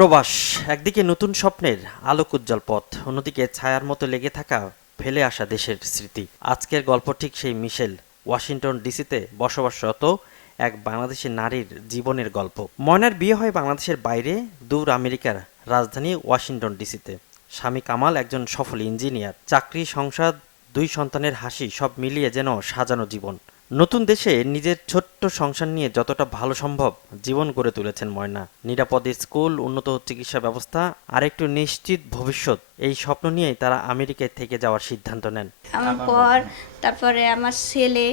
প্রবাস একদিকে নতুন স্বপ্নের আলোক উজ্জ্বল পথ, অন্যদিকে ছায়ার মতো লেগে থাকা ফেলে আসা দেশের স্মৃতি। আজকের গল্প ঠিক সেই মিশেল ওয়াশিংটন ডিসিতে বসবাসরত এক বাংলাদেশি নারীর জীবনের গল্প। ময়নার বিয়ে হয় বাংলাদেশের বাইরে, দূর আমেরিকার রাজধানী ওয়াশিংটন ডিসিতে। স্বামী কামাল একজন সফল ইঞ্জিনিয়ার, চাকরি, সংসার, দুই সন্তানের হাসি, সব মিলিয়ে যেন সাজানো জীবন। নতুন দেশে নিজের ছোট্ট সংসার নিয়ে যতটা ভালো সম্ভব জীবন গড়ে তুলেছেন ময়না। নিরাপদ স্কুল, উন্নত চিকিৎসা ব্যবস্থা আর একটু নিশ্চিত ভবিষ্যৎ, এই স্বপ্ন নিয়েই তারা আমেরিকায় থেকে যাওয়ার সিদ্ধান্ত নেন। আমার পর তারপরে আমার ছেলে,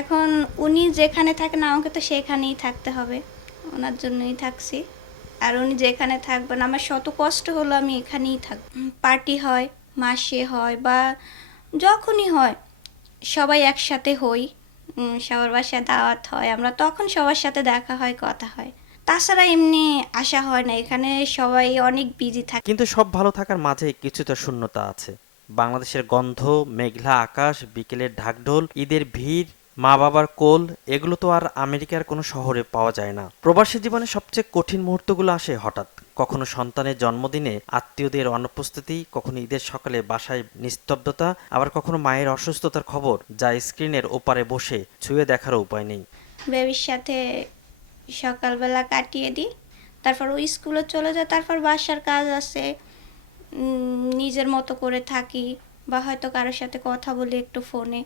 এখন উনি যেখানে থাকেন আমাকে তো সেখানেই থাকতে হবে, ওনার জন্যই থাকছি। আর উনি যেখানে থাকবেন, আমার শত কষ্ট হলো আমি এখানেই থাকব। পার্টি হয়, মাসে হয় বা যখনই হয়, সবাই একসাথে হই। সবার বাসায় দাওয়াত হয়, আমরা তখন সবার সাথে দেখা হয়, কথা হয়। তাছাড়া এমনি আসা হয় না, এখানে সবাই অনেক বিজি থাকে। কিন্তু সব ভালো থাকার মাঝে কিছুটা শূন্যতা আছে। বাংলাদেশের গন্ধ, মেঘলা আকাশ, বিকেলের ঢাকঢোল, ঈদের ভিড়, মা বাবার কোল, এগুলো তো আর আমেরিকার কোনো শহরে পাওয়া যায় না। প্রবাসী জীবনে সবচেয়ে কঠিন মুহূর্তগুলো আসে হঠাৎ। কখনো সন্তানের জন্মদিনে আত্মীয়দের অনুপস্থিতি, কখনো ঈদের সকালে বাসায় নিস্তব্ধতা, আবার কখনো মায়ের অসুস্থতার খবর যা স্ক্রিনের ওপারে বসে ছুঁয়ে দেখারও উপায় নেই। বেবির সাথে সকালবেলা কাটিয়ে দিই, তারপর ও স্কুলে চলে যায়, তারপর বাসার কাজ আছে, নিজের মতো করে থাকি বা হয়তো কারোর সাথে কথা বলি একটু ফোনে।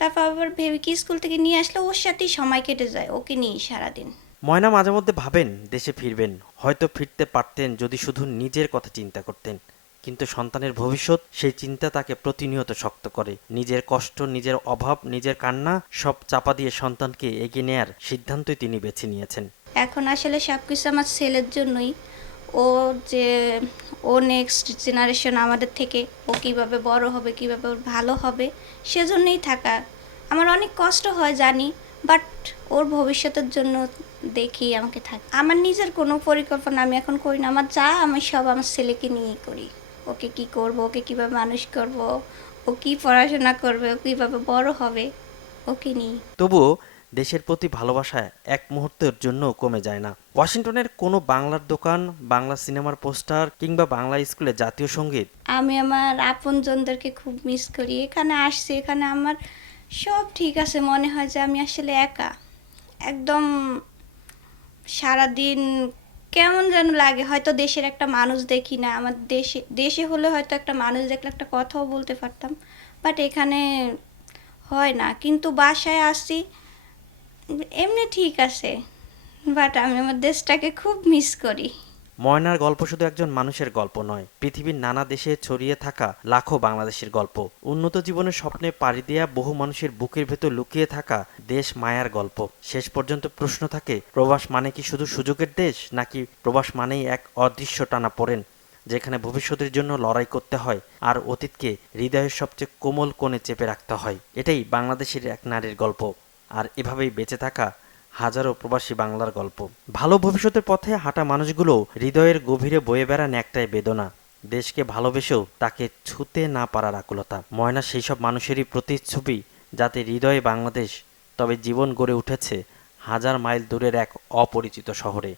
তারপর আবার বেবিকে স্কুল থেকে নিয়ে আসলে ওর সাথেই সময় কেটে যায়, ওকে নিয়েই সারাদিন। ময়না মাঝে মধ্যে ভাবেন দেশে ফিরবেন, হয়তো ফিরতে পারতেন যদি শুধু নিজের কথা চিন্তা করতেন। কিন্তু সন্তানের ভবিষ্যৎ, সেই চিন্তা তাকে প্রতিনিয়ত শক্ত করে। নিজের কষ্ট, নিজের অভাব, নিজের কান্না সব চাপা দিয়ে সন্তানকে এগিয়ে নেয়ার সিদ্ধান্তই তিনি বেছে নিয়েছেন। এখন আসলে সব কিছু আমার ছেলের জন্যই। ও যে ও নেক্সট জেনারেশন আমাদের থেকে, ও কীভাবে বড় হবে, কীভাবে ওর ভালো হবে, সেজন্যই থাকা। আমার অনেক কষ্ট হয় জানি, বাট ওর ভবিষ্যতের জন্য দেখি আমাকে থাক। আমার নিজের কোনো পরিকল্পনা আমি এখন করি না, আমার যা আমি সব আমার ছেলেকে নিয়েই করি। ওকে কি করব, ওকে কীভাবে মানুষ করব, ও কী পড়াশোনা করবে, ও কীভাবে বড় হবে, ওকে নিয়ে। তবুও দেশের প্রতি ভালোবাসা এক মুহূর্তের জন্য কমে যায় না। ওয়াশিংটনের কোনো বাংলার দোকান, বাংলা সিনেমার পোস্টার কিংবা বাংলা স্কুলে জাতীয় সঙ্গীত, আমি আমার আপনজনদেরকে খুব মিস করি। এখানে আসছি, এখানে আমার সব ঠিক আছে, মনে হয় যে আমি আসলে একা একদম। সারাদিন কেমন যেন লাগে, হয়তো দেশের একটা মানুষ দেখি না। আমার দেশে দেশে হলে হয়তো একটা মানুষ দেখলে একটা কথাও বলতে পারতাম, বাট এখানে হয় না। কিন্তু বাসায় আসছি, এমনি ঠিক আছে, বাট আমি আমার দেশটাকে খুব মিস করি। ময়নার গল্প শুধু একজন মানুষের গল্প নয়, পৃথিবীর নানা দেশে ছড়িয়ে থাকা লাখো বাংলাদেশের গল্প। উন্নত জীবনের স্বপ্নে পাড়ি দেয়া বহু মানুষের বুকের ভেতর লুকিয়ে থাকা দেশ মায়ার গল্প। শেষ পর্যন্ত প্রশ্ন থাকে, প্রবাস মানে কি শুধু সুযোগের দেশ, নাকি প্রবাস মানেই এক অদৃশ্য টানাপোড়েন, যেখানে ভবিষ্যতের জন্য লড়াই করতে হয় আর অতীতকে হৃদয়ের সবচেয়ে কোমল কোণে চেপে রাখতে হয়। এটাই বাংলাদেশের এক নারীর গল্প, আর এভাবেই বেঁচে থাকা হাজারো প্রবাসী বাংলার গল্প। ভালো ভবিষ্যতের পথে হাঁটা মানুষগুলো হৃদয়ের গভীরে বয়ে বেড়ান একটাই বেদনা, দেশকে ভালোবেসেও তাকে ছুতে না পারার আকুলতা। ময়না সেই সব মানুষেরই প্রতিচ্ছবি, যাতে হৃদয়ে বাংলাদেশ, তবে জীবন গড়ে উঠেছে হাজার মাইল দূরের এক অপরিচিত শহরে।